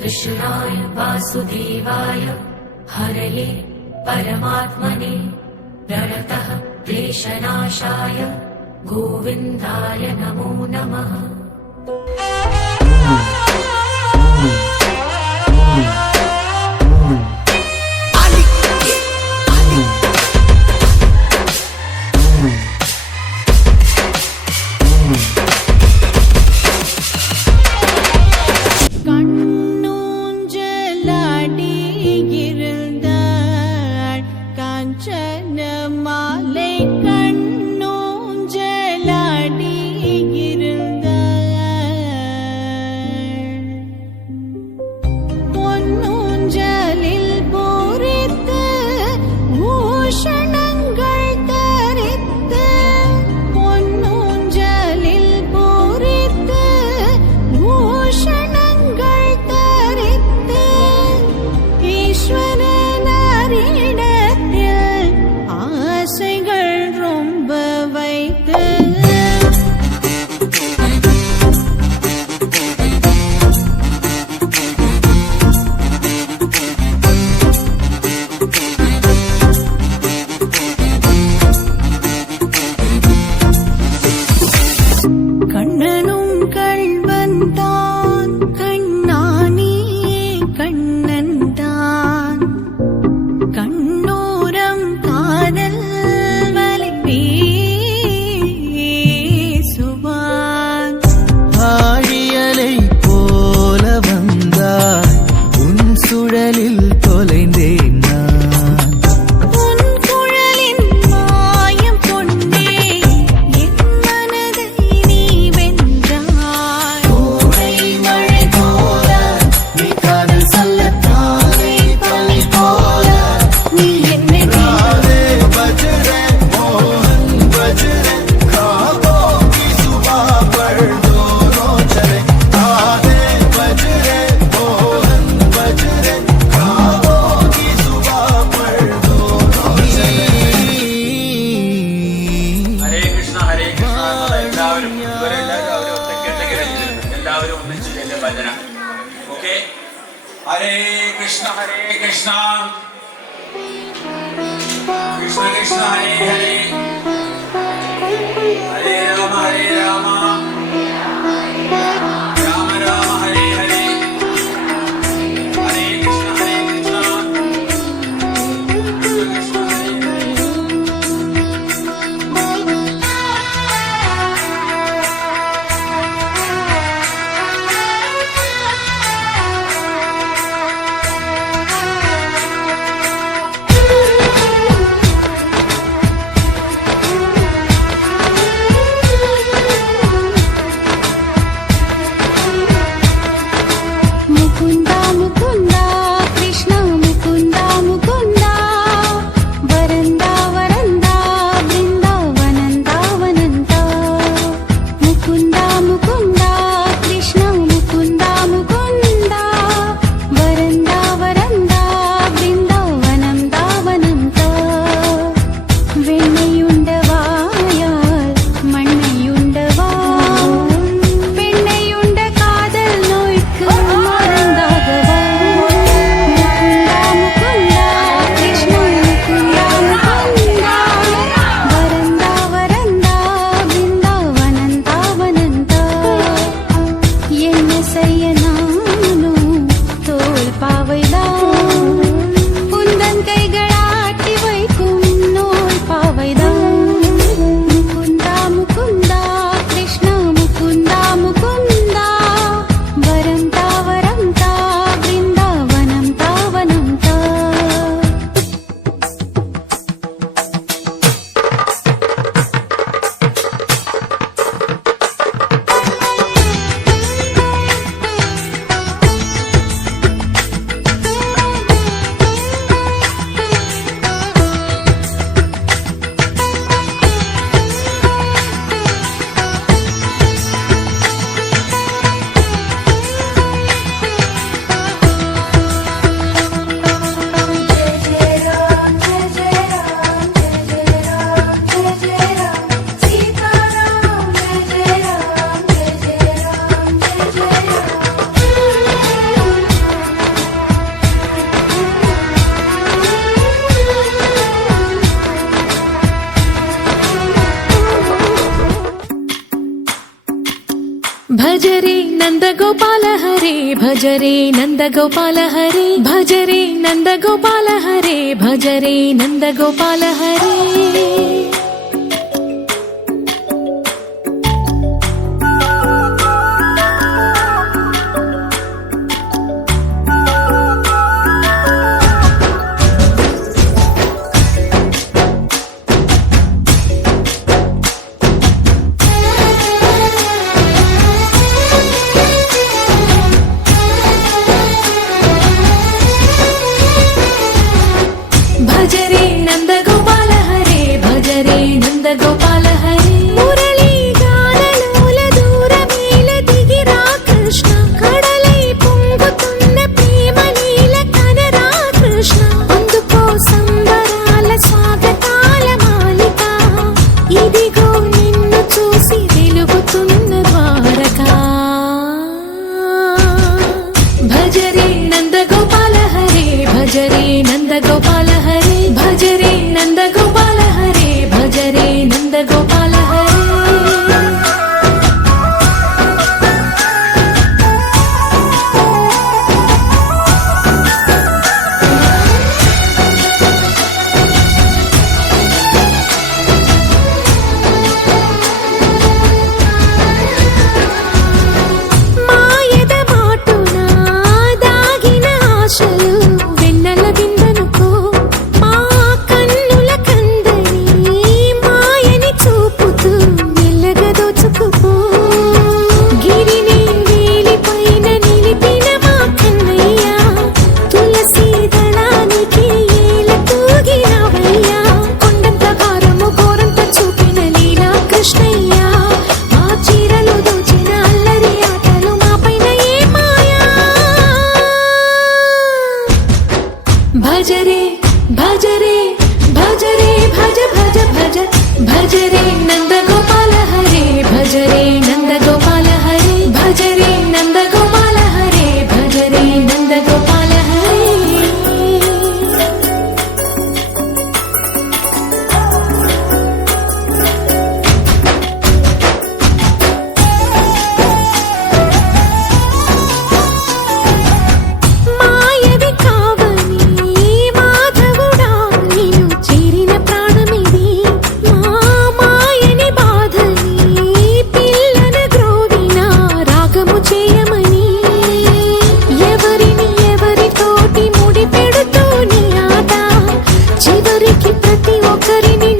कृष्णाय वासुदेवाय हरये परमात्मने प्रणतः क्लेशनाशाय गोविन्दाय नमो नमः। हरे कृष्ण कृष्ण कृष्ण हरे हरे हरे राम राम राम हरे हरे हरे कृष्ण कृष्ण कृष्ण हरे భజరే నందగోపాల హరే భజరే నందగోపాల హరే భజరే నందగోపాల హరే భజరే నందగోపాల హరే భజరే నందగోపాల హరే భజరే నందగోపాల హరే మురళీ గానలోల దూరమేల దిగిరా కృష్ణ కడలై పొంగుతున్న ప్రేమ లీల కనరా కృష్ణ అందుకో సంబరాల స్వాగతాల మాలిక ఇదిగో నిన్ను చూసి వెలుగుతున్న ద్వారకా భజరే నందగోపాల హరే భజరే నందగోపాల హరే భజరే నందగోపాల హరే భజరే నందగోపాల హరే మాయద మాటున దాగిన ఆశలు వెన్నెల విందనుకో మా కన్నుల కందని మాయని చూపుతూ మెల్లగా దోచుకుపో గిరిని వేలిపైన నిలిపిన మా కన్నయ్య తులసి దళానికి ఏల తూగినవయ్యా కొండంత కారము కోరంత చూపిన లీలా కృష్ణయ్య మా చీరలు దోచిన అల్లరి ఆటలు మాపైన ఏ మాయా భజరే భజరే భజరే భజ భజ భజ భజరే నందగోపాల హరే భజరే నందగోపాల హరే భజరే నందగోపాల హరే భజరే నందగోపాల హరే మాయవి కావని మాధవుడా నిన్ను చేరిన ప్రాణమిది మా మాయని బాధని పిల్లన గ్రోవిన రాగము చేయమని ఎవరిని ఎవరితోటి ముడి పెడుతూ నీ ఆట చివరికి ప్రతి ఒక్కరిని